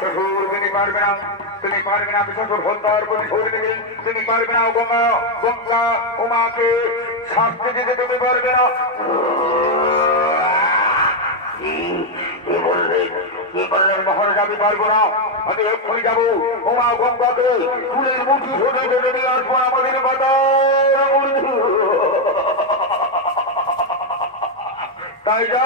শ্বশুর তুমি পারবে না, তুমি পারবে না শ্বশুর হত্যার প্রতিশোধ নিতে, তুমি পারবে না গঙ্গা গঙ্গা উমাকে শাস্তি দিতে তুমি পারবে না। কি বললেন মহারাজ? আমি পারবো না, আমি এক্ষুনি যাবো উমা গঙ্গাকে ফুলের মুঠি ধরে ধরে নিয়ে আসবো আমাদের বাতার। তাই যা